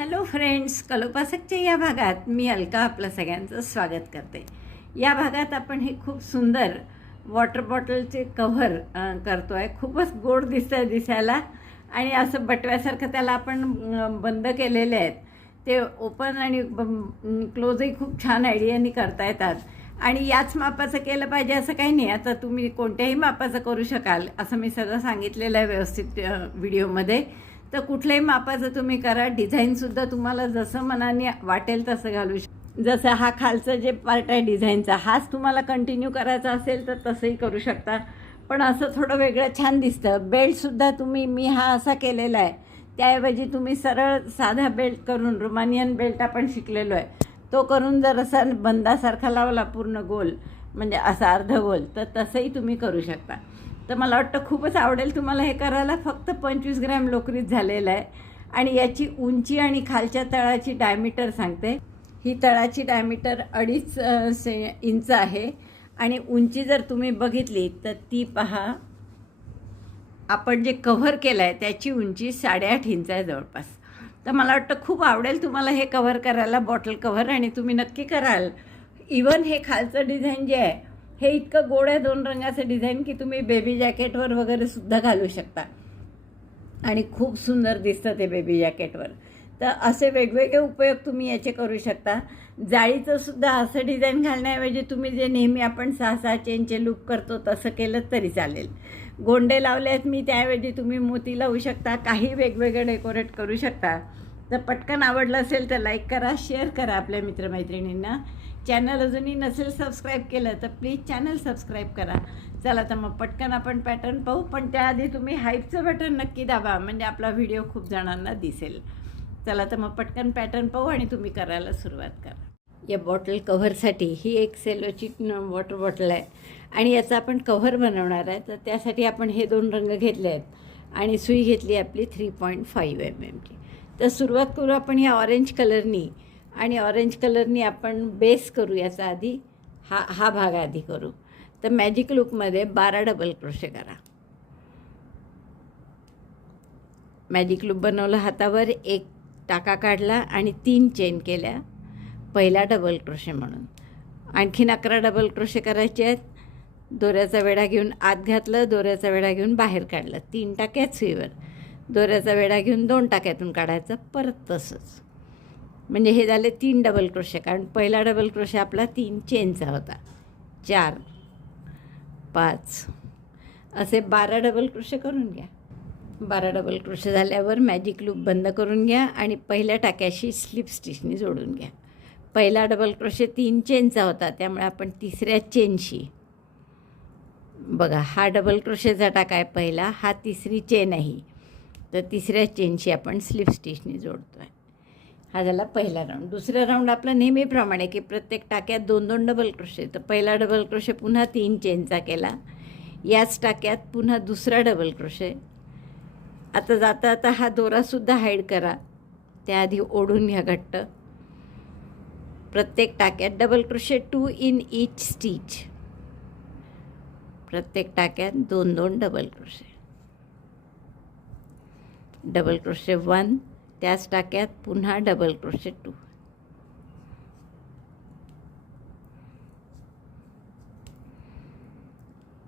Hello friends, कलोपासकच्या या भागात मी अलका आपलं सगळ्यांचं स्वागत करते. या भागात आपण हे खूप सुंदर वॉटर बॉटलचे कव्हर करतो आहे. खूपच गोड दिसतं आहे दिसायला आणि असं बटव्यासारखं त्याला आपण बंद केलेले आहेत. ते ओपन आणि क्लोजही खूप छान आयडियानी करता येतात आणि याच मापाचं केलं पाहिजे असं काही नाही. आता तुम्ही कोणत्याही मापाचं करू शकाल असं मी सगळं सांगितलेलं आहे व्यवस्थित व्हिडिओमध्ये. तर कुठल्याही मापाचं तुम्ही करा. डिझाईनसुद्धा तुम्हाला जसं मनाने वाटेल तसं घालू जसं हा खालचं जे पार्ट आहे डिझाईनचा हाच तुम्हाला कंटिन्यू करायचा असेल तर तसंही करू शकता. पण असं थोडं वेगळं छान दिसतं. बेल्टसुद्धा मी हा असा केलेला आहे. त्याऐवजी तुम्ही सरळ साधा बेल्ट करून रुमानियन बेल्ट आपण शिकलेलो आहे तो करून जर असा बंदासारखा लावला पूर्ण गोल म्हणजे असा अर्ध गोल तर तसंही तुम्ही करू शकता. तर मला वाटतं खूपच आवडेल तुम्हाला हे करायला. फक्त 25 ग्रॅम लोकरीत झालेलं आहे आणि याची उंची आणि खालच्या तळाची डायमीटर सांगते. ही तळाची डायमीटर 2.5 इंच आहे आणि उंची जर तुम्ही बघितली तर ती पहा, आपण जे कव्हर केलं आहे त्याची उंची 8.5 इंच आहे जवळपास. तर मला वाटतं खूप आवडेल तुम्हाला हे कव्हर करायला, बॉटल कव्हर, आणि तुम्ही नक्की कराल. इवन हे खालचं डिझाईन जे आहे हे इतकं गोड आहे 2 रंगाचं डिझाईन की तुम्ही बेबी जॅकेटवर वगैरे सुद्धा घालू शकता आणि खूप सुंदर दिसतं ते बेबी जॅकेटवर. तर असे वेगवेगळे उपयोग तुम्ही याचे करू शकता. जाळीचं सुद्धा असं डिझाईन घालण्याऐवजी तुम्ही जे नेहमी आपण 6-6 चेनचे लूप करतो तसं केलं तरी चालेल. गोंडे लावले आहेत मी, त्याऐवजी तुम्ही मोती लावू शकता. काही वेगवेगळं डेकोरेट करू शकता. तर पटकन आवडलं असेल तर लाईक करा, शेअर करा आपल्या मित्रमैत्रिणींना. चॅनल अजूनही नसेल सबस्क्राईब केलं तर प्लीज चॅनल सबस्क्राईब करा. चला तर मग पटकन आपण पॅटर्न पाहू. पण त्याआधी तुम्ही हाईपचं बटन नक्की दाबा म्हणजे आपला व्हिडिओ खूप जणांना दिसेल. चला तर मग पटकन पॅटर्न पाहू आणि तुम्ही करायला सुरुवात करा. या बॉटल कव्हरसाठी ही एक सेलोची वॉटर बॉटल आहे आणि याचा आपण कव्हर बनवणार आहे. तर त्यासाठी आपण हे 2 रंग घेतले आहेत आणि सुई घेतली आपली 3.5 mmची. तर सुरुवात करू आपण या ऑरेंज कलरनी आणि ऑरेंज कलरनी आपण बेस करू. याचा आधी हा भाग आधी करू. तर मॅजिक लूपमध्ये 12 डबल क्रोशे करा. मॅजिक लूप बनवलं, हातावर एक टाका काढला आणि 3 चेन केल्या पहिला डबल क्रोशे म्हणून. आणखीन 11 डबल क्रोशे करायचे आहेत. दोऱ्याचा वेढा घेऊन आत घातलं, दोऱ्याचा वेढा घेऊन बाहेर काढलं, 3 टाक्यात सुईवर. दोऱ्याचा वेढा घेऊन 2 टाक्यातून काढायचं, परत तसंच. म्हणजे हे झाले 3 डबल क्रोशे, कारण पहिला डबल क्रोशे आपला 3 चेनचा होता. 4, 5 असे 12 डबल क्रोशे करून घ्या. 12 डबल क्रोशे झाल्यावर मॅजिक लूप बंद करून घ्या आणि पहिल्या टाक्याशी स्लिप स्टिचनी जोडून घ्या. पहिला डबल क्रोशे 3 चेनचा होता त्यामुळे आपण तिसऱ्या चेनशी, बघा हा डबल क्रोशेचा टाका आहे पहिला, हा तिसरी चेन आहे, तर तिसऱ्या चेनशी आपण स्लिप स्टिचनी जोडतो आहे. हा झाला पहिला राऊंड. दुसरा राऊंड आपला नेहमीप्रमाणे की प्रत्येक टाक्यात 2-2 डबल क्रोशे. तर पहिला डबल क्रोशे पुन्हा 3 चेनचा केला, याच टाक्यात पुन्हा दुसरा डबल क्रोशे. आता जाता आता हा दोरासुद्धा हाईड करा, त्याआधी ओढून घ्या घट्ट. प्रत्येक टाक्यात double crochet 2 in each stitch. प्रत्येक टाक्यात 2-2 डबल क्रोशे. डबल क्रोशे 1, त्याच टाक्यात पुन्हा डबल क्रोशे 2.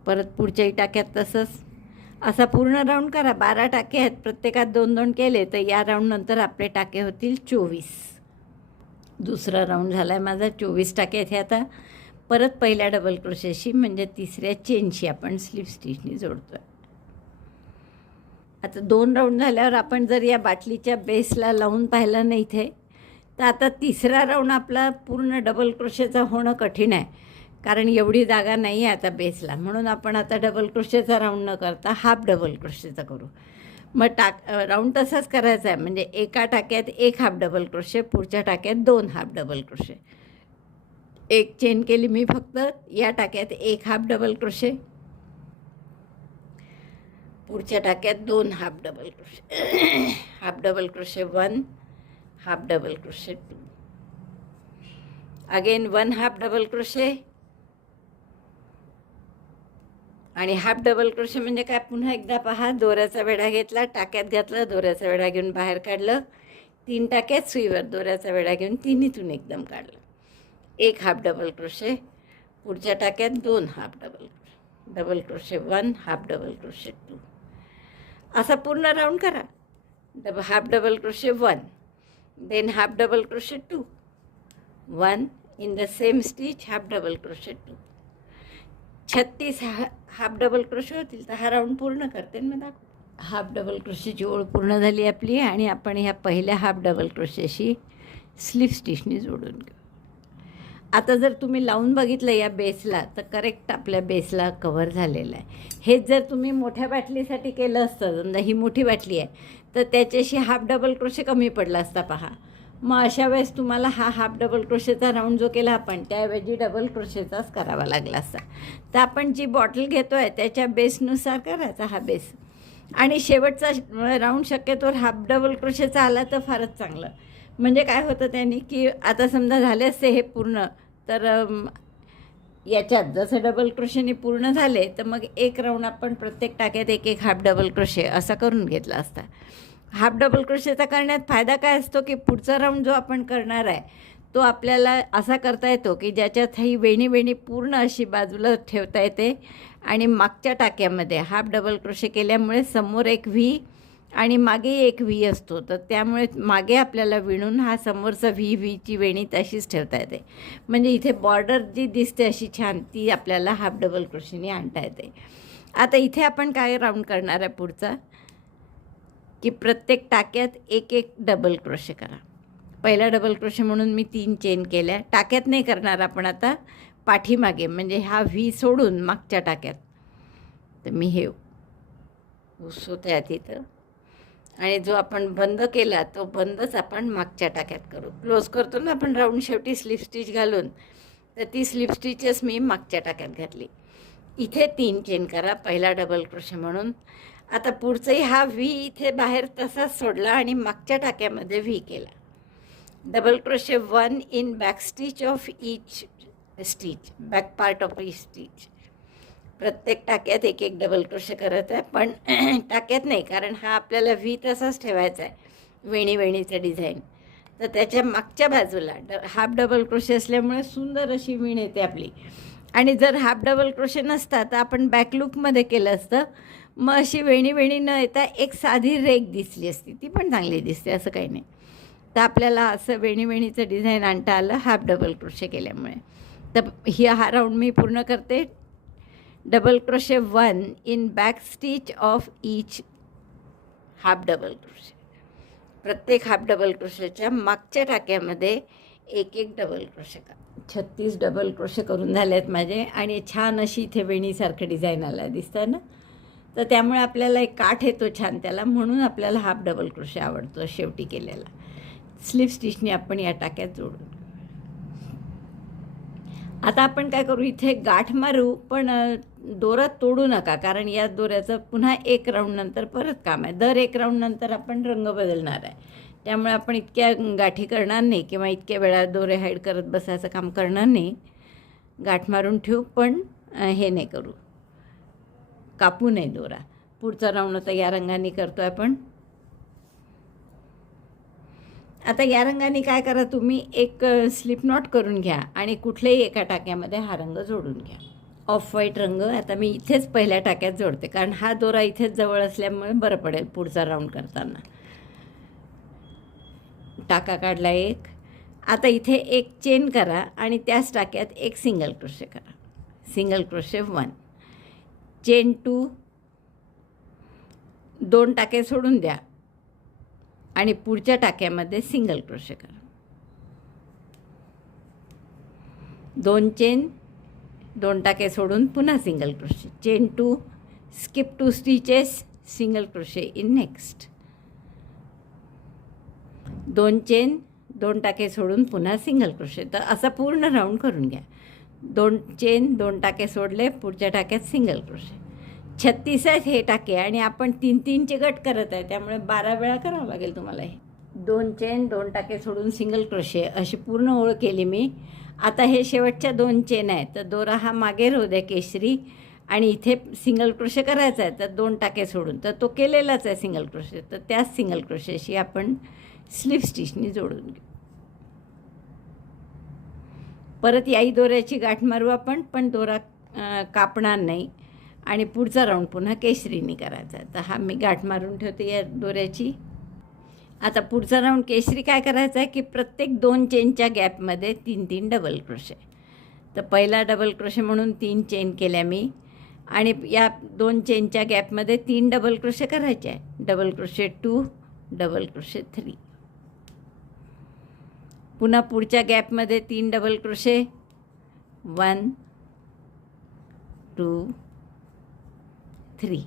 परत पुढच्याही टाक्यात तसंच. असा पूर्ण राऊंड करा. 12 टाके आहेत, प्रत्येकात 2-2 केले तर या राऊंडनंतर आपले टाके होतील 24. दुसरा राऊंड झाला आहे माझा. 24 टाके आहेत. हे आता परत पहिल्या डबल क्रोशेशी म्हणजे तिसऱ्या चेनशी आपण स्लिप स्टिचनी जोडतो आहे. आता 2 राऊंड झाल्यावर आपण जर या बाटलीच्या बेसला लावून पाहिलं नाही इथे, तर आता तिसरा राऊंड आपला पूर्ण डबल क्रोशेचा होणं कठीण आहे, कारण एवढी जागा नाही आहे आता बेसला. म्हणून आपण आता डबल क्रोशेचा राऊंड न करता हाफ डबल क्रोशेचा करू. मग राऊंड तसाच करायचा आहे, म्हणजे एका टाक्यात 1 हाफ डबल क्रोशे, पुढच्या टाक्यात 2 हाफ डबल क्रोशे. 1 चेन केली मी फक्त, या टाक्यात 1 हाफ डबल क्रोशे, पुढच्या टाक्यात 2 half double crochet. Half double crochet 1, half double crochet 2, again 1 half double crochet आणि हाफ डबल क्रोशे म्हणजे काय, पुन्हा एकदा पहा, दोऱ्याचा वेढा घेतला, टाक्यात घातलं, दोऱ्याचा वेढा घेऊन बाहेर काढलं, 3 टाक्यात सुईवर दोऱ्याचा वेढा घेऊन तिन्हीतून एकदम काढलं. 1 हाफ डबल क्रोशे, पुढच्या टाक्यात 2 half double crochet 1 half double crochet 2. असा पूर्ण राऊंड करा. Half double crochet 1, than half double crochet 2, 1 in the same stitch half double crochet 2. 36 half double crochet होतील. तर हा राऊंड पूर्ण करते आणि मी दाखवते. हाफ डबल क्रोशेची ओळ पूर्ण झाली आपली आणि आपण ह्या पहिल्या हाफ डबल क्रोशेशी स्लिप स्टिचनी जोडून घेऊ. आता जर तुम्ही लावून बघितलं या बेसला तर करेक्ट आपल्या बेसला कव्हर झालेलं आहे. हेच जर तुम्ही मोठ्या बाटलीसाठी केलं असतं, समजा ही मोठी बाटली आहे तर त्याच्याशी हाफ डबल क्रोशे कमी पडला असता पहा. मग अशा वेळेस तुम्हाला हा हाफ डबल क्रोशेचा राऊंड जो केला आपण त्याऐवजी डबल क्रोशेचाच करावा लागला असता. तर आपण जी बॉटल घेतो आहे त्याच्या बेसनुसार करायचा हा बेस. आणि शेवटचा राऊंड शक्यतोवर हाफ डबल क्रोशेचा आला तर फारच चांगलं. म्हणजे काय होतं त्यांनी की आता समजा झाले असते हे पूर्ण तर याच्यात जसं डबल क्रोशेने पूर्ण झाले तर मग एक राऊंड आपण प्रत्येक टाक्यात 1 हाफ डबल क्रोशे असा करून घेतला असता. हाफ डबल क्रोशेचा करण्यात फायदा काय असतो की पुढचा राऊंड जो आपण करणार आहे तो आपल्याला असा करता येतो की ज्याच्यात ही वेणी पूर्ण अशी बाजूला ठेवता येते आणि मागच्या टाक्यामध्ये हाफ डबल क्रोशे केल्यामुळे समोर एक व्ही आणि मागे एक व्ही असतो. तर त्यामुळे मागे आपल्याला विणून हा समोरचा व्हीची वेणी तशीच ठेवता येते. म्हणजे इथे बॉर्डर जी दिसते अशी छान ती आपल्याला हाफ डबल क्रोशेने आणता येते. आता इथे आपण काय राऊंड करणार आहे पुढचा की प्रत्येक टाक्यात 1 डबल क्रोशे करा. पहिला डबल क्रोशे म्हणून मी 3 चेन केल्या. टाक्यात नाही करणार आपण आता, पाठीमागे म्हणजे हा व्ही सोडून मागच्या टाक्यात. तर मी हे उसवते तिथं आणि जो आपण बंद केला तो बंदच आपण मागच्या टाक्यात करू. क्लोज करतो ना आपण राऊंड शेवटी स्लिप स्टिच घालून, तर ती स्लिप स्टिचच मी मागच्या टाक्यात घातली. इथे 3 चेन करा पहिला डबल क्रोशे म्हणून. आता पुढचाही हा व्ही इथे बाहेर तसाच सोडला आणि मागच्या टाक्यामध्ये व्ही केला. Double crochet 1 in back stitch of each stitch, back part of each stitch. प्रत्येक टाक्यात 1 डबल क्रोशे करत आहे, पण टाक्यात नाही कारण हा आपल्याला व्ही तसाच ठेवायचा आहे वेणीचं डिझाईन. तर त्याच्या मागच्या बाजूला हाफ डबल क्रोशे असल्यामुळे सुंदर अशी वीण येते आपली. आणि जर हाफ डबल क्रोशे नसता तर आपण बॅकलूकमध्ये केलं असतं, मग अशी वेणी न येता एक साधी रेग दिसली असती, ती पण चांगली दिसते, असं काही नाही. तर आपल्याला असं वेणीचं डिझाईन आणता आलं हाफ डबल क्रोशे केल्यामुळे. तर हा राऊंड मी पूर्ण करते. Double crochet 1 in back stitch of each half double crochet. प्रत्येक हाफ डबल क्रोशेच्या मागच्या टाक्यामध्ये 1 डबल क्रोशे करा. 36 डबल क्रोशे करून झाले आहेत माझे आणि छान अशी इथे वेणीसारखं डिझाईन आलं आहे, दिसतं ना. तर त्यामुळे आपल्याला एक काठ येतो छान त्याला, म्हणून आपल्याला हाफ डबल क्रोशे आवडतो शेवटी केलेला. स्लिप स्टिचने आपण या टाक्यात जोडू. आता आपण काय करू, इथे गाठ मारू पण दोरा तोडू नका, कारण या दोऱ्याचं पुन्हा 1 राऊंड नंतर परत काम आहे. दर 1 राऊंड नंतर आपण रंग बदलणार आहे. त्यामुळे आपण इतक्या गाठी करणार नाही किंवा इतक्या वेळा दोरे हाईड करत बसायचं काम करणार नाही. गाठ मारून ठेवू पण हे नाही करू, कापू नाही दोरा. पुढचा राऊंड आता या रंगाने करतो आपण. आता या रंगाने काय करा, तुम्ही एक स्लिप नॉट करून घ्या आणि कुठल्याही एका टाक्यामध्ये हा रंग जोडून घ्या. ऑफ व्हाईट रंग आता मी इथेच पहिल्या टाक्यात जोडते, कारण हा दोरा इथेच जवळ असल्यामुळे बरं पडेल पुढचा राऊंड करताना. टाका काढला 1. आता इथे 1 चेन करा आणि त्याच टाक्यात 1 सिंगल क्रोशे करा. सिंगल क्रोशे 1, चेन 2, 2 टाके सोडून द्या आणि पुढच्या टाक्यामध्ये सिंगल क्रोशे करा. 2 चेन, 2 टाके सोडून पुन्हा single crochet. Chain 2, skip 2 stitches, single crochet in next. 2 chain, 2 टाके सोडून पुन्हा सिंगल क्रोशे. तर असा पूर्ण राऊंड करून घ्या. 2 चेन, 2 टाके सोडले, पुढच्या टाक्यात सिंगल क्रोशे. 36 आहेत हे टाके आणि आपण 3-3चे गट करत आहे, त्यामुळे 12 वेळा करावं लागेल तुम्हाला हे. 2 चेन, 2 टाके सोडून सिंगल क्रोशे अशी पूर्ण ओळ केली मी. आता हे शेवटच्या 2 चेन आहेत, तर दोरा हा मागे राहू द्या केशरी आणि इथे सिंगल क्रोशे करायचा आहे, तर 2 टाके सोडून, तर तो केलेलाच आहे सिंगल क्रोशे. तर त्याच सिंगल क्रोशेशी आपण स्लिप स्टिचनी जोडून घेऊ. परत याही दोऱ्याची गाठ मारू आपण, पण दोरा कापणार नाही. आणि पुढचा राऊंड पुन्हा केशरीने करायचा. तर हा मी गाठ मारून ठेवते या दोऱ्याची. आता पुढचा राऊंड केशरी काय करायचा आहे की प्रत्येक 2 चेनच्या गॅपमध्ये 3-3 डबल क्रोशे. तर पहिला डबल क्रोशे म्हणून 3 चेन केल्या मी, आणि या 2 चेनच्या गॅपमध्ये 3 डबल क्रोशे करायचे आहे. Double crochet 2, double crochet 3. पुन्हा पुढच्या गॅपमध्ये 3 डबल क्रोशे, 1 2 3.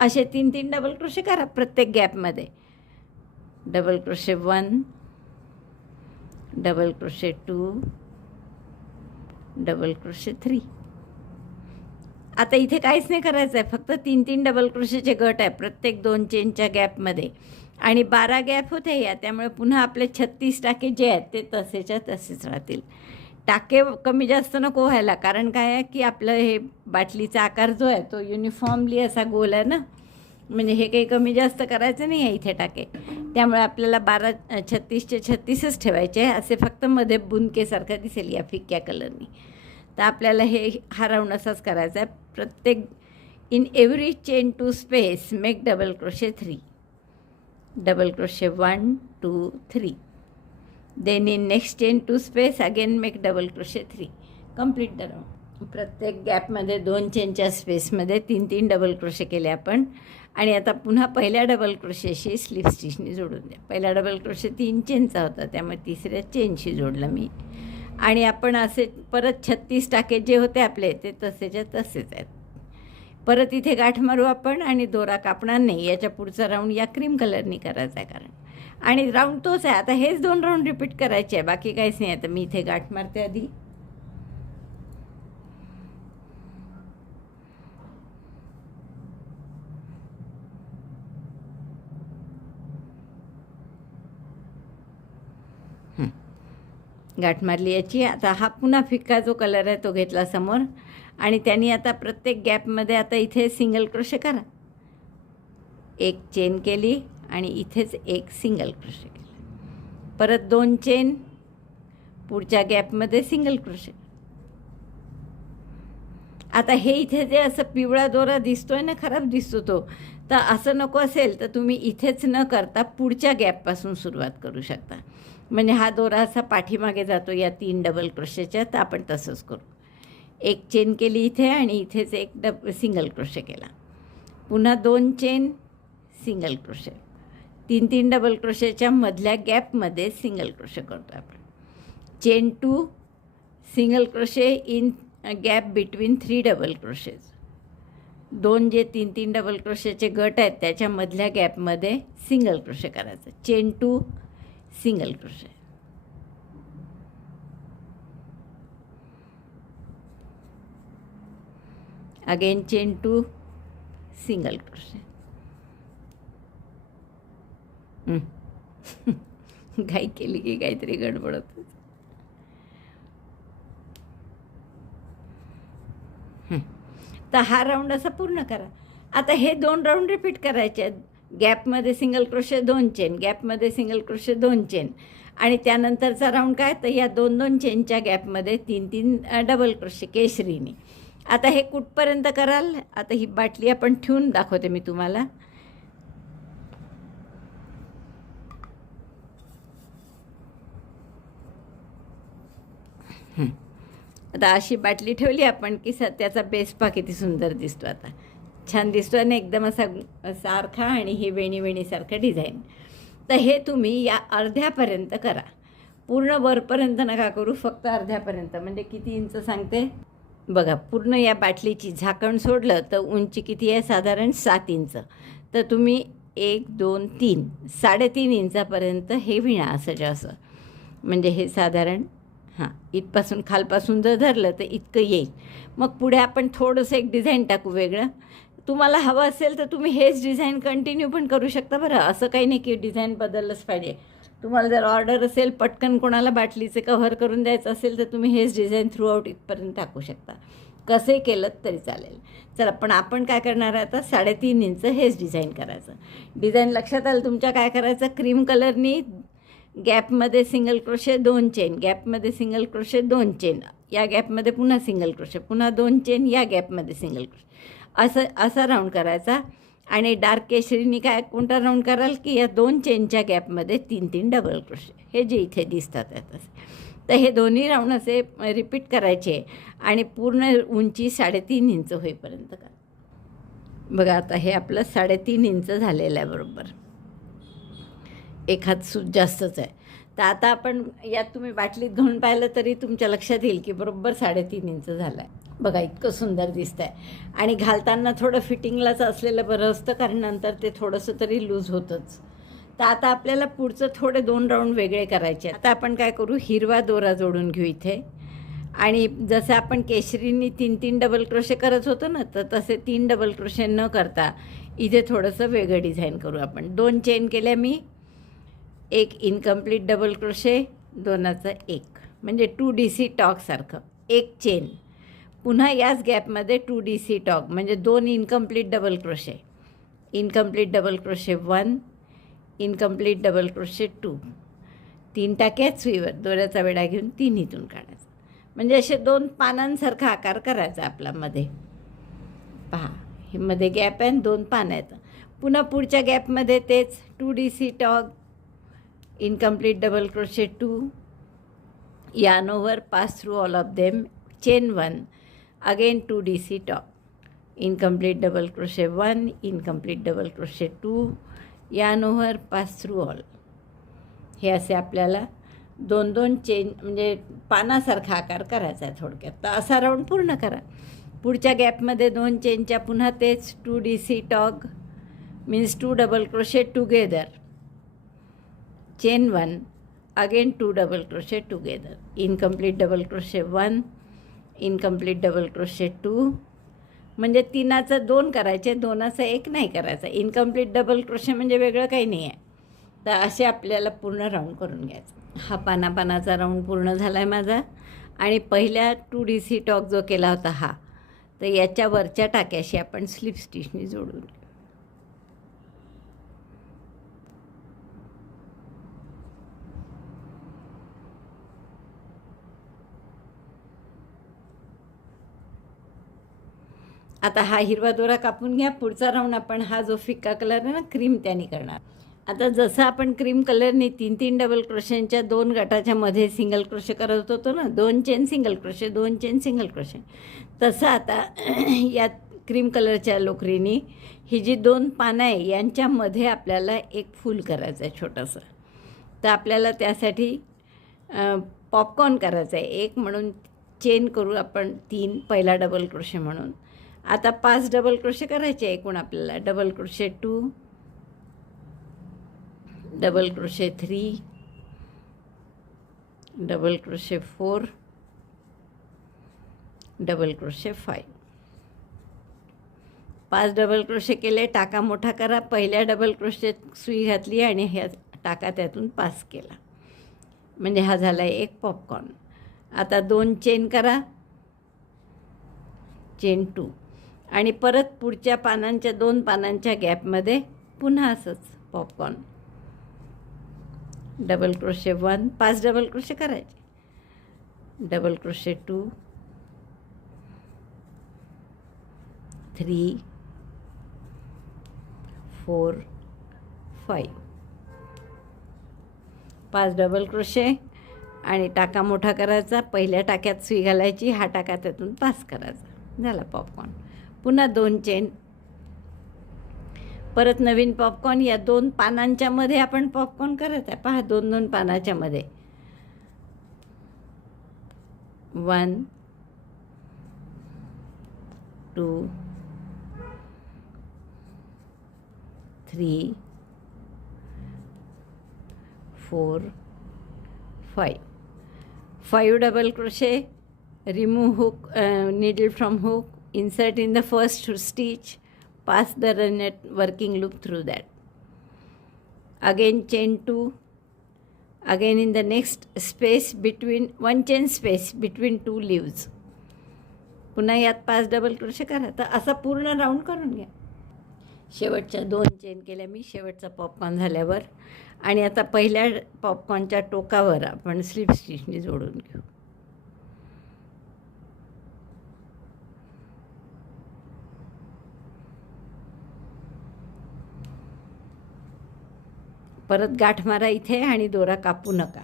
असे 3-3 डबल क्रोशे करा प्रत्येक गॅपमध्ये. Double crochet 1, double crochet 2, double crochet 3. आता इथे काहीच नाही करायचं आहे, फक्त 3-3 डबल क्रोशेचे गट आहे प्रत्येक 2 चेनच्या गॅपमध्ये. आणि 12 गॅप होते या, त्यामुळे पुन्हा आपले 36 टाके जे आहेत ते तसेच्या तसेच राहतील. टाके कमी जास्त नको व्हायला, कारण काय आहे की आपलं हे बाटलीचा आकार जो आहे तो युनिफॉर्मली असा गोल आहे ना, म्हणजे हे काही कमी जास्त करायचं नाही आहे इथे टाके. त्यामुळे आपल्याला 36चे 36च ठेवायचे आहे. असे फक्त मध्ये बुंदकेसारखं दिसेल या फिक्या कलरनी. तर आपल्याला हा राऊंड असाच करायचा आहे. प्रत्येक in every chain two space make double crochet 3. Double crochet 1 2 3. Then in next chain two space again make double crochet 3. Complete the round. प्रत्येक गॅपमध्ये 2 चेनच्या स्पेसमध्ये 3-3 डबल क्रोशे केले आपण. आणि आता पुन्हा पहिल्या डबल क्रोशेशी स्लिप स्टिचनी जोडून द्या. पहिला डबल क्रोशे 3 चेनचा होता, त्यामुळे तिसऱ्या चेनशी जोडला मी. आणि आपण असे परत 36 टाके जे होते आपले ते तसेच्या तसेच आहेत. परत इथे गाठ मारू आपण, आणि दोरा कापणार नाही. याच्या पुढचा राऊंड या क्रीम कलरनी करायचा आहे कारण, आणि राऊंड तोच आहे. आता हेच 2 राऊंड रिपीट करायचे आहे, बाकी काहीच नाही. आता मी इथे गाठ मारते आधी. गाठ मारली याची. आता हा पुन्हा फिक्का जो कलर आहे तो घेतला समोर, आणि त्यांनी आता प्रत्येक गॅपमध्ये आता इथे सिंगल क्रोशे करा. एक चेन केली आणि इथेच एक सिंगल क्रोशे केला. परत 2 चेन, पुढच्या गॅपमध्ये सिंगल क्रोशे. आता हे इथे जे असं पिवळा दोरा दिसतोय ना, खराब दिसतो तो, तर असं नको असेल तर तुम्ही इथेच न करता पुढच्या गॅपपासून सुरुवात करू शकता. म्हणजे हा दोरा असा पाठीमागे जातो या 3 डबल क्रोशेच्या. तर आपण तसंच करू. एक चेन केली इथे आणि इथेच एक सिंगल क्रोशे केला. पुन्हा 2 चेन, सिंगल क्रोशे. 3-3 डबल क्रोशेच्या मधल्या गॅपमध्ये सिंगल क्रोशे करतो आपण. Chain 2, single crochet in gap between 3 double crochets. 2 जे 3-3 डबल क्रोशेचे गट आहेत त्याच्या मधल्या गॅपमध्ये सिंगल क्रोशे करायचं. Chain 2, single crochet. Again chain 2, single crochet. घाई केली की काहीतरी गडबड होतं. तर हा राऊंड असा पूर्ण करा. आता हे 2 राऊंड रिपीट करायचे आहेत. गॅपमध्ये सिंगल क्रोशे 2 चेन, गॅपमध्ये सिंगल क्रोशे 2 चेन, आणि त्यानंतरचा राऊंड काय तर या 2-2 चेनच्या गॅपमध्ये 3-3 डबल क्रोशे केशरीने. आता हे कुठपर्यंत कराल. आता ही बाटली आपण ठेवून दाखवते मी तुम्हाला. आता अशी बाटली ठेवली आपण की त्याचा बेस पहा किती सुंदर दिसतो. आता छान दिसतो आणि एकदम असा सारखा, आणि हे वेणीसारखं डिझाईन. तर हे तुम्ही या अर्ध्यापर्यंत करा. पूर्ण वरपर्यंत नका करू, फक्त अर्ध्यापर्यंत. म्हणजे किती इंच सांगते बघा. पूर्ण या बाटलीची झाकण सोडलं तर उंची किती आहे, साधारण 7 इंच. तर तुम्ही 1 2 3 3.5 इंचापर्यंत हे विणा असं असं. म्हणजे हे साधारण इथपासून खालपासून जर धरलं तर इतकं येईल. मग पुढे आपण थोडंसं एक डिझाईन टाकू वेगळं. तुम्हाला हवं असेल तर तुम्ही हेच डिझाईन कंटिन्यू पण करू शकता बरं. असं काही नाही की डिझाईन बदललंच पाहिजे. तुम्हाला जर ऑर्डर असेल, पटकन कोणाला बाटलीचे कव्हर करून द्यायचं असेल, तर तुम्ही हेच डिझाईन थ्रू आउट इथपर्यंत टाकू शकता. कसे केलं तरी चालेल. चला, पण आपण काय करणार आहे आता, 3.5 इंच हेच डिझाईन करायचं. डिझाईन लक्षात आलं तुमच्या? काय करायचं, क्रीम कलरनी गॅपमध्ये सिंगल क्रोशे 2 चेन, गॅपमध्ये सिंगल क्रोशे 2 चेन, या गॅपमध्ये पुन्हा सिंगल क्रोशे, पुन्हा 2 चेन, या गॅपमध्ये सिंगल क्रोशे, असा राऊंड करायचा. आणि डार्क केशरीनी काय कोणता राऊंड कराल की या 2 चेनच्या गॅपमध्ये 3-3 डबल क्रोशे, हे जे इथे दिसतात आहेत असे. तर हे दोन्ही राऊंड असे रिपीट करायचे आणि पूर्ण उंची 3.5 इंच होईपर्यंत करा. बघा आता हे आपलं 3.5 इंच झालेलं आहे बरोबर. एक हात सूत जास्तच आहे. तर आता आपण यात तुम्ही बाटलीत घेऊन पाहिलं तरी तुमच्या लक्षात येईल की बरोबर 3.5 इंच झाला आहे. बघा इतकं सुंदर दिसतं आहे. आणि घालताना थोडं फिटिंगलाच असलेलं बरं असतं, कारण नंतर ते थोडंसं तरी लूज होतंच. तर आता आपल्याला पुढचं थोडे 2 राऊंड वेगळे करायचे. आता आपण काय करू, हिरवा दोरा जोडून घेऊ इथे. आणि जसं आपण केशरीनी 3-3 डबल क्रोशे करत होतो ना, तर तसे 3 डबल क्रोशे न करता इथे थोडंसं वेगळं डिझाईन करू आपण. 2 चेन केल्या मी, एक इनकम्प्लीट डबल क्रोशे, 2चा 1, म्हणजे 2DC टॉकसारखं. 1 चेन, पुन्हा याच गॅपमध्ये 2DC टॉक, म्हणजे 2 incomplete double crochet, incomplete double crochet 1, incomplete double crochet 2, 3 टाक्यात सुईवर दोऱ्याचा वेढा घेऊन 3 इथून काढायचा. म्हणजे असे 2 पानांसारखा आकार करायचा आपल्यामध्ये. पहा, हे मध्ये गॅप आहे, 2 पानं आहेत. पुन्हा पुढच्या गॅपमध्ये तेच 2DC talk, incomplete double crochet 2, yarn over, pass through all of them, chain 1, again 2DC talk, incomplete double crochet 1, incomplete double crochet 2, yarn over, pass through all. हे असे आपल्याला 2-2 चेन म्हणजे पानासारखा आकार करायचा आहे थोडक्यात. तर असा राऊंड पूर्ण करा. पुढच्या गॅपमध्ये 2 चेनच्या पुन्हा तेच 2DC tog, means 2 double crochet together, chain 1, again 2 double crochet together, incomplete double crochet 1, incomplete double crochet 2, म्हणजे 3चं 2 करायचे, 2चं 1 नाही करायचं. इनकम्प्लीट डबल क्रोशे म्हणजे वेगळं काही नाही आहे. तर असे आपल्याला पूर्ण राऊंड करून घ्यायचं. हा पानाचा राऊंड पूर्ण झाला आहे माझा. आणि पहिल्या 2DC टॉक जो केला होता हा, तर याच्या वरच्या टाक्याशी आपण स्लिप स्टिचनी जोडून घेऊ. आता हा हिरवा दोरा कापून घ्या. पुढचा राऊंड आपण हा जो फिक्का कलर आहे ना क्रीम, त्याने करणार. आता जसं आपण क्रीम कलरने 3-3 डबल क्रोशेंच्या 2 गटाच्या मध्ये सिंगल क्रोशे करत होतो ना, 2 chain single crochet, 2 chain single crochet, तसं आता या क्रीम कलरच्या लोकरीने ही जी 2 पानं आहे यांच्यामध्ये आपल्याला एक फूल करायचं आहे छोटंसं. तर आपल्याला त्यासाठी पॉपकॉर्न करायचं आहे. 1 म्हणून चेन करू आपण 3, पहिला डबल क्रोशे म्हणून. आता 5 डबल क्रोशे करायचे एकूण आपल्याला. Double crochet 2, double crochet 3, double crochet 4, double crochet 5. 5 double crochet केले. टाका मोठा करा. पहिल्या डबल क्रोशेत सुई घातली आणि ह्या टाका त्यातून पास केला, म्हणजे हा झाला एक पॉपकॉर्न. आता 2 चेन करा, चेन 2, आणि परत पुढच्या पानांच्या 2 पानांच्या गॅपमध्ये पुन्हा असंच popcorn. Double crochet 1, 5 double crochet करायचे. Double crochet 2, 3, 4, 5. 5 डबल क्रोशे आणि टाका मोठा करायचा. पहिल्या टाक्यात सुई घालायची, हा टाका त्यातून पास करायचा, झाला पॉपकॉर्न. पुन्हा 2 चेन, परत नवीन पॉपकॉर्न. या 2 पानांच्या मध्ये आपण पॉपकॉर्न करत आहे. पहा, 2-2 पानाच्या मध्ये 1, 2, 3, 4, 5. 5 double crochet, remove hook, needle from hook, insert in the first stitch, pass the working loop through that. Again chain 2, again in the next space between 1 chain space between 2 leaves, पुन्हा यात 5 double crochet करा. तर असा पूर्ण round करून घ्या. शेवटच्या 2 chain केल्या मी शेवटचा पॉपकॉर्न झाल्यावर. आणि आता पहिल्या पॉपकॉर्नच्या टोकावर आपण स्लिप स्टिचने जोडून घेऊ. परत गाठ मारा इथे आणि दोरा कापू नका.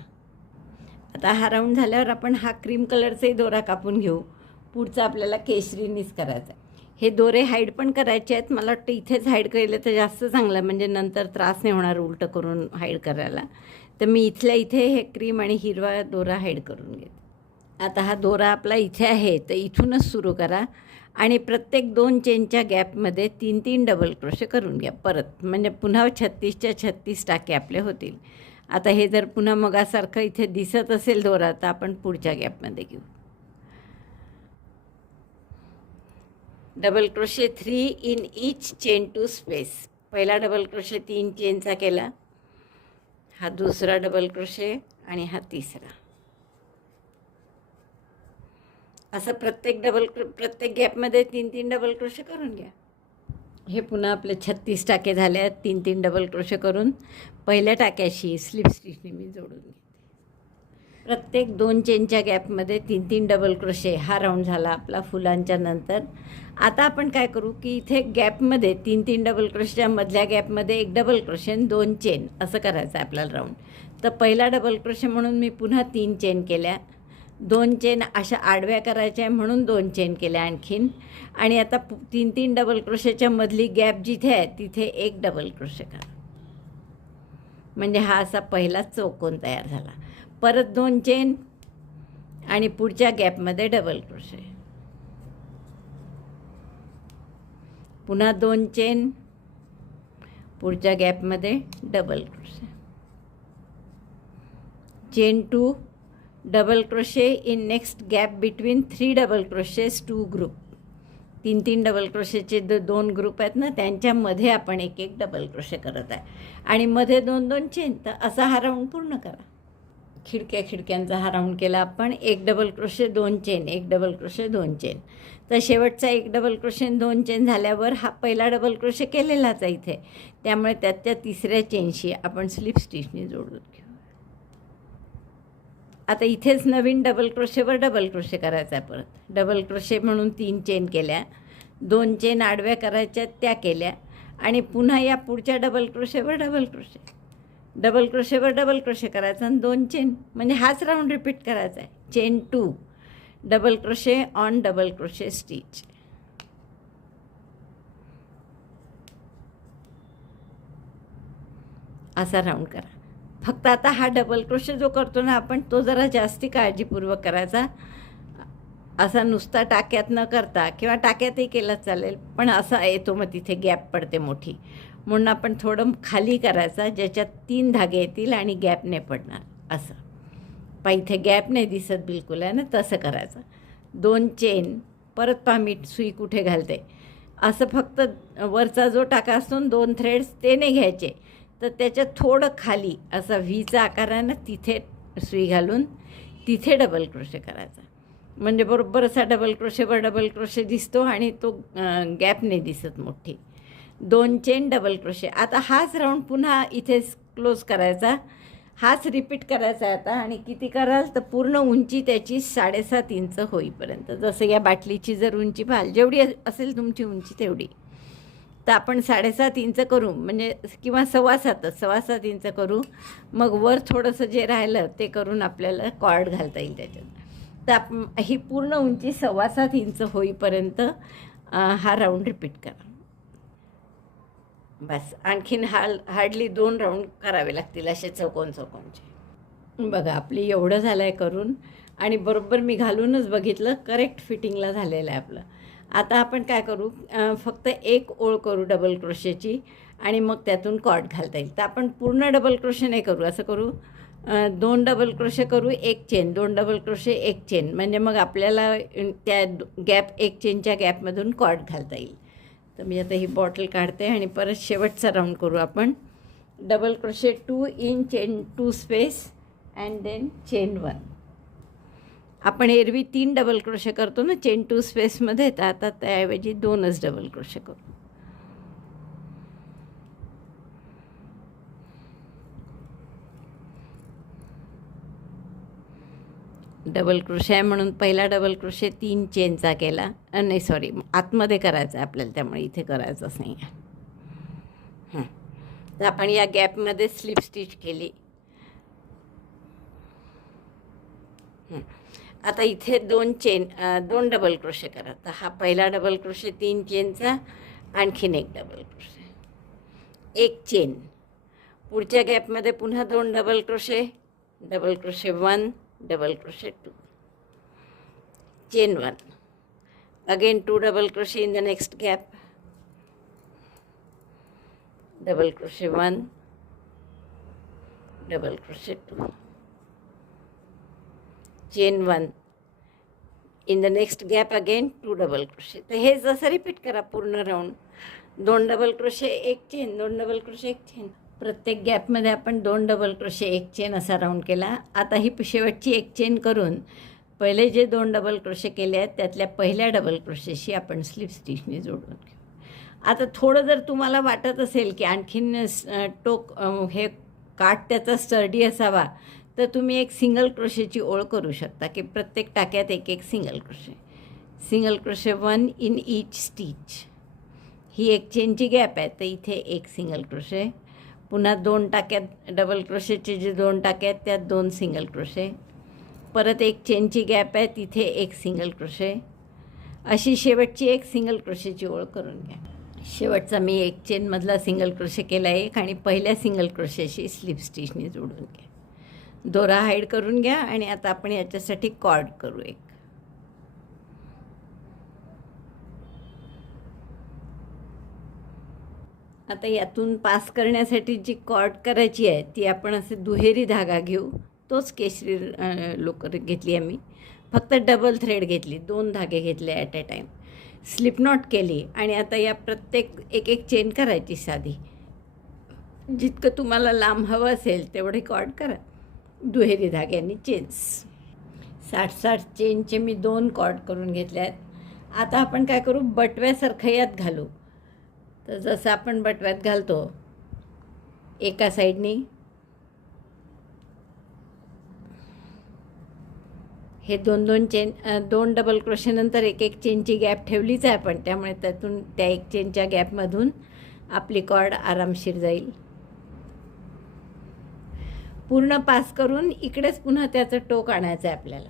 आता हा राऊंड झाल्यावर आपण हा क्रीम कलरचाही दोरा कापून घेऊ. पुढचा आपल्याला केशरीनीच करायचा आहे. हे दोरे हाईड पण करायचे आहेत. मला वाटतं इथेच हाईड केले तर जास्त चांगलं, म्हणजे नंतर त्रास नाही होणार उलटं करून हाईड करायला. तर मी इथल्या इथे हे क्रीम आणि हिरवा दोरा हाईड करून घेते. आता हा दोरा आपला इथे आहे तर इथूनच सुरू करा आणि प्रत्येक 2 चेनच्या गॅपमध्ये 3-3 डबल क्रोशे करून घ्या परत, म्हणजे पुन्हा 36च्या 36 टाके आपले होतील. आता हे जर पुन्हा मगासारखं इथे दिसत असेल दोरा तर आपण पुढच्या गॅपमध्ये घेऊ. Double crochet 3 in each chain two space. पहिला डबल क्रोशे 3 चेनचा केला, हा दुसरा डबल क्रोशे आणि हा तिसरा. असं प्रत्येक गॅपमध्ये 3-3 डबल क्रोशे करून घ्या. हे पुन्हा आपले 36 टाके झाले आहेत. 3-3 डबल क्रोशे करून पहिल्या टाक्याशी स्लिप स्टिचने मी जोडून घेते. प्रत्येक 2 चेनच्या गॅपमध्ये 3-3 डबल क्रोशे. हा राऊंड झाला आपला फुलांच्या नंतर. आता आपण काय करू की इथे गॅपमध्ये 3-3 डबल क्रोशेच्या मधल्या गॅपमध्ये 1 डबल क्रोशे आणि 2 चेन असं करायचं आहे आपल्याला राऊंड. तर पहिला डबल क्रोशे म्हणून मी पुन्हा 3 चेन केल्या. 2 चेन अशा आडव्या करायच्या आहे म्हणून 2 चेन केल्या आणखीन. आणि आता 3-3 डबल क्रोशेच्या मधली गॅप जिथे आहे तिथे 1 डबल क्रोशे करा. म्हणजे हा असा पहिला चौकोन तयार झाला. परत 2 चेन आणि पुढच्या गॅपमध्ये डबल क्रोशे. पुन्हा 2 चेन, पुढच्या गॅपमध्ये double crochet. Chain 2 double crochet in next gap between 3 double crochets 2 group. 3-3 double क्रोशेचे 2 ग्रुप आहेत ना, त्यांच्यामध्ये आपण 1-1 डबल क्रोशे करत आहे. आणि मध्ये 2-2 चेन. तर असा हा राऊंड पूर्ण करा. खिडक्यांचा हा राऊंड केला आपण. 1 double crochet 2 chain, 1 double crochet 2 chain. तर शेवटचा 1 डबल क्रोशे 2 चेन झाल्यावर हा पहिला डबल क्रोशे केलेलाच आहे इथे. त्यामुळे त्याच्या तिसऱ्या चेनशी आपण स्लिप स्टिचने जोडून घेऊ. आता इथेच नवीन डबल क्रोशेवर डबल क्रोशे करायचा आहे परत. डबल क्रोशे म्हणून 3 चेन केल्या, 2 चेन आडव्या करायच्या त्या केल्या आणि पुन्हा या पुढच्या डबल क्रोशेवर डबल क्रोशे. डबल क्रोशेवर डबल क्रोशे करायचा आणि 2 चेन, म्हणजे हाच राऊंड रिपीट करायचा आहे. Chain 2 double crochet on double crochet stitch. असा राऊंड करा. फक्त आता हा डबल क्रोशे जो करतो ना आपण, तो जरा जास्ती काळजीपूर्वक करायचा. असा नुसता टाक्यात न करता, किंवा टाक्यातही केला चालेल, पण असा येतो मग तिथे गॅप पडते मोठी. म्हणून आपण थोडं खाली करायचा, ज्याच्यात 3 धागे येतील आणि गॅप नाही पडणार असं. इथे गॅप नाही दिसत बिलकुल आहे ना, तसं करायचं. 2 चेन, परत पहा मी सुई कुठे घालते. असं फक्त वरचा जो टाका असतो 2 थ्रेड्स ते नाही घ्यायचे, तर त्याच्यात थोडं खाली असा व्हीचा आकार आहे ना, तिथे सुई घालून तिथे डबल क्रोशे करायचा. म्हणजे बरोबर असा डबल क्रोशेवर डबल क्रोशे दिसतो आणि तो गॅप नाही दिसत मोठी. 2 चेन डबल क्रोशे. आता हाच राऊंड पुन्हा इथे क्लोज करायचा. हाच रिपीट करायचा आहे आता. आणि किती कराल तर पूर्ण उंची त्याची 7.5 इंच होईपर्यंत. जसं या बाटलीची जर उंची पाहाल, जेवढी असेल तुमची उंची तेवढी, तर आपण 7.5 इंच करू, म्हणजे किंवा 7.25 इंच करू. मग वर थोडंसं जे राहिलं ते करून आपल्याला कॉर्ड घालता येईल त्याच्यात. तर ही पूर्ण उंची 7.25 इंच होईपर्यंत हा राऊंड रिपीट करा. बस. आणखीन हार्डली 2 राऊंड करावे लागतील असे चौकोनचे. बघा आपली एवढं झालं आहे करून. आणि बरोबर मी घालूनच बघितलं, करेक्ट फिटिंगला झालेलं आहे आपलं. आता आपण काय करू, फक्त 1 ओळ करू डबल क्रोशेची आणि मग त्यातून कॉर्ड घालता येईल. तर आपण पूर्ण डबल क्रोशे नाही करू, असं करू 2 डबल क्रोशे करू, 1 चेन, 2 डबल क्रोशे, 1 चेन. म्हणजे मग आपल्याला त्या गॅप 1 चेनच्या गॅपमधून कॉर्ड घालता येईल. तर मी आता ही बॉटल काढते आणि परत शेवटचा राऊंड करू आपण. Double crochet 2 in chain 2 space and then chain 1. आपण एरवी 3 डबल क्रोशे करतो ना चेन 2 स्पेसमध्ये, तर आता त्याऐवजी 2च डबल क्रोशे करू. डबल क्रोशे आहे म्हणून पहिला डबल क्रोशे 3 चेनचा केला. नाही सॉरी, आतमध्ये करायचं आहे आपल्याला, त्यामुळे इथे करायचंच नाही आहे. तर आपण या गॅपमध्ये स्लिप स्टिच केली. आता इथे 2 डबल क्रोशे करा. तर हा पहिला डबल क्रोशे 3 चेनचा, आणखीन एक डबल क्रोशे, एक चेन. पुढच्या गॅपमध्ये पुन्हा 2 double crochet, double crochet 1, double crochet 2, chain 1, again 2 double crochet in the next gap, double crochet 1, double crochet 2, chain 1, in the next gap again 2 double crochet. तर हे जसं repeat करा पूर्ण राऊंड. 2 डबल क्रोशे, एक chain, 2 double crochet, एक chain. प्रत्येक गॅपमध्ये आपण 2 double crochet, एक चेन असा राऊंड केला. आता ही शेवटची एक चेन करून पहिले जे 2 डबल क्रोशे केले आहेत त्यातल्या पहिल्या डबल क्रोशेशी आपण स्लिप स्टिचने जोडून घेऊ. आता थोडं जर तुम्हाला वाटत असेल की आणखीन टोक हे काठ त्याचा स्टर्डी असावा, तर तुम्ही एक सिंगल क्रोशेची ओळ करू शकता की प्रत्येक टाक्यात एक एक single crochet 1 in each stitch. ही एक चेनची गॅप आहे, तर इथे एक सिंगल क्रोशे. पुन्हा 2 टाक्यात डबल क्रोशेचे जे 2 टाके आहेत त्यात 2 सिंगल क्रोशे. परत एक चेनची गॅप आहे, तिथे एक सिंगल क्रोशे. अशी शेवटची एक सिंगल क्रोशेची ओळ करून घ्या. शेवटचा मी एक चेनमधला सिंगल क्रोशे केला एक, आणि पहिल्या सिंगल क्रोशेशी स्लिप स्टिचने जोडून घ्या. दोरा हाईड करून घ्या. आणि आता आपण याच्यासाठी कॉर्ड करू एक. आता यातून पास करण्यासाठी जी कॉर्ड करायची आहे ती आपण असे दुहेरी धागा घेऊ. तोच केशरी लोकर घेतली आम्ही, फक्त डबल थ्रेड घेतली, 2 धागे घेतले at a time. Slip not केली आणि आता या प्रत्येक एक एक चेन करायची साधी. जितकं तुम्हाला लांब हवं असेल तेवढे कॉर्ड करा दुहेरी धाग्यांनी चेन्स. 60-60 चेनचे मी 2 कॉर्ड करून घेतले आहेत. आता आपण काय करू, बटव्यासारखं यात घालू. तर जसं आपण बटव्यात घालतो एका साईडनी हे 2-2 चेन, 2 डबल क्रोशेनंतर एक एक चेनची गॅप ठेवलीच आहे आपण, त्यामुळे त्यातून त्या एक चेनच्या गॅपमधून आपली कॉर्ड आरामशीर जाईल. पूर्ण पास करून इकडेच पुन्हा त्याचं टोक आणायचं आहे आपल्याला.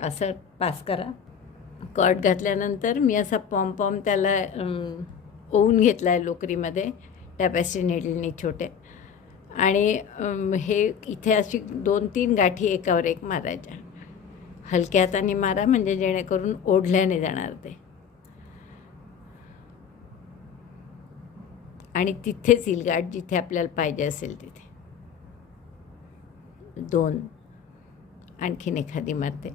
असं पास करा. कॉर्ड घातल्यानंतर मी असा पॉम त्याला ओवून घेतला आहे लोकरीमध्ये टॅपेस्ट्री नेडलनी छोटे. आणि हे इथे अशी 2-3 गाठी एकावर एक मारायच्या. हलक्या हाताने मारा म्हणजे जेणेकरून ओढल्याने जाणार ते. आणि तिथेच येईल गाठ जिथे आपल्याला पाहिजे असेल तिथे. 2, आणखीन एखादी मारते.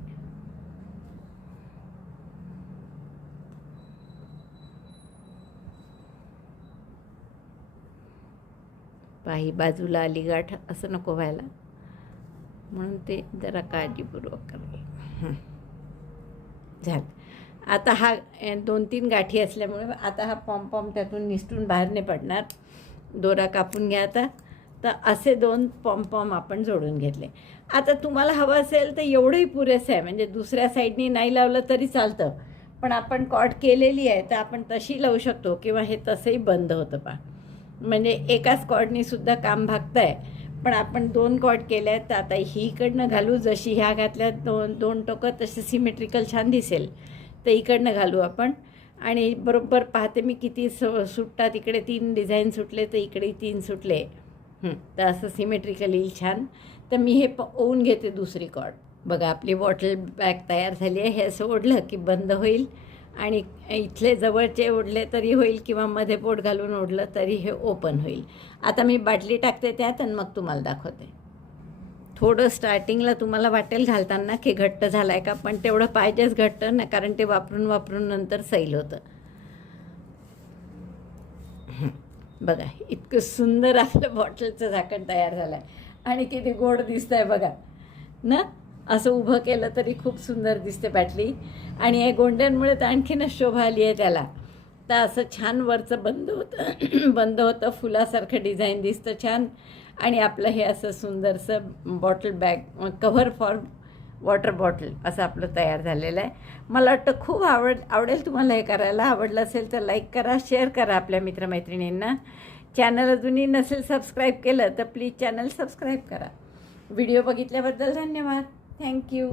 पाही बाजूला आली गाठ, असं नको व्हायला, म्हणून ते जरा काळजीपूर्वक करायला. झालं. आता हा 2-3 गाठी असल्यामुळे आता हा पॉम त्यातून निसटून बाहेर नाही पडणार. दोरा कापून घ्या आता. तर असे 2 पॉम आपण जोडून घेतले. आता तुम्हाला हवं असेल तर एवढंही पुरेसं आहे, म्हणजे दुसऱ्या साईडनी नाही लावलं तरी चालतं, पण आपण कॉर्ड केलेली आहे तर आपण तशी लावू शकतो, किंवा हे तसंही बंद होतं पहा, म्हणजे एकाच कॉर्डनी सुद्धा काम भागतं आहे. पण आपण 2 कॉर्ड केले आहेत, तर आता ही इकडनं घालू. जशी ह्या घातल्या 2 टोकं तसे सिमेट्रिकल छान दिसेल, तर इकडनं घालू आपण. आणि बरोबर पाहते मी किती सुटतात. इकडे 3 डिझाईन सुटले तर इकडे 3 सुटले, तर असं सिमेट्रिकल येईल छान. तर मी हे ओवून घेते दुसरी कॉर्ड. बघा आपली बॉटल बॅग तयार झाली आहे. हे असं ओढलं की बंद होईल, आणि इथले जवळचे ओढले तरी होईल, किंवा मध्ये पोट घालून ओढलं तरी हे ओपन होईल. आता मी बाटली टाकते त्यात आणि मग तुम्हाला दाखवते. थोडं स्टार्टिंगला तुम्हाला वाटेल घालताना की घट्ट झालं आहे का, पण तेवढं पाहिजेच घट्ट ना, कारण ते वापरून नंतर सैल होतं. बघा इतकं सुंदर आपलं बॉटलचं झाकण तयार झालं आहे आणि किती गोड दिसतं आहे बघा ना. असं उभं केलं तरी खूप सुंदर दिसते बाटली आणि या गोंड्यांमुळे तर आणखीनच शोभा आली आहे त्याला. तर असं छान वरचं बंद होतं बंद होतं, फुलासारखं डिझाईन दिसतं छान. आणि आपलं हे असं सुंदरसं bottle bag cover for water bottle असं आपलं तयार झालेलं आहे. मला वाटतं खूप आवडेल तुम्हाला हे करायला. आवडलं असेल तर लाईक करा, शेअर करा आपल्या मित्रमैत्रिणींना. चॅनल अजूनही नसेल सबस्क्राईब केलं तर प्लीज चॅनल सबस्क्राईब करा. व्हिडिओ बघितल्याबद्दल धन्यवाद. थँक्यू.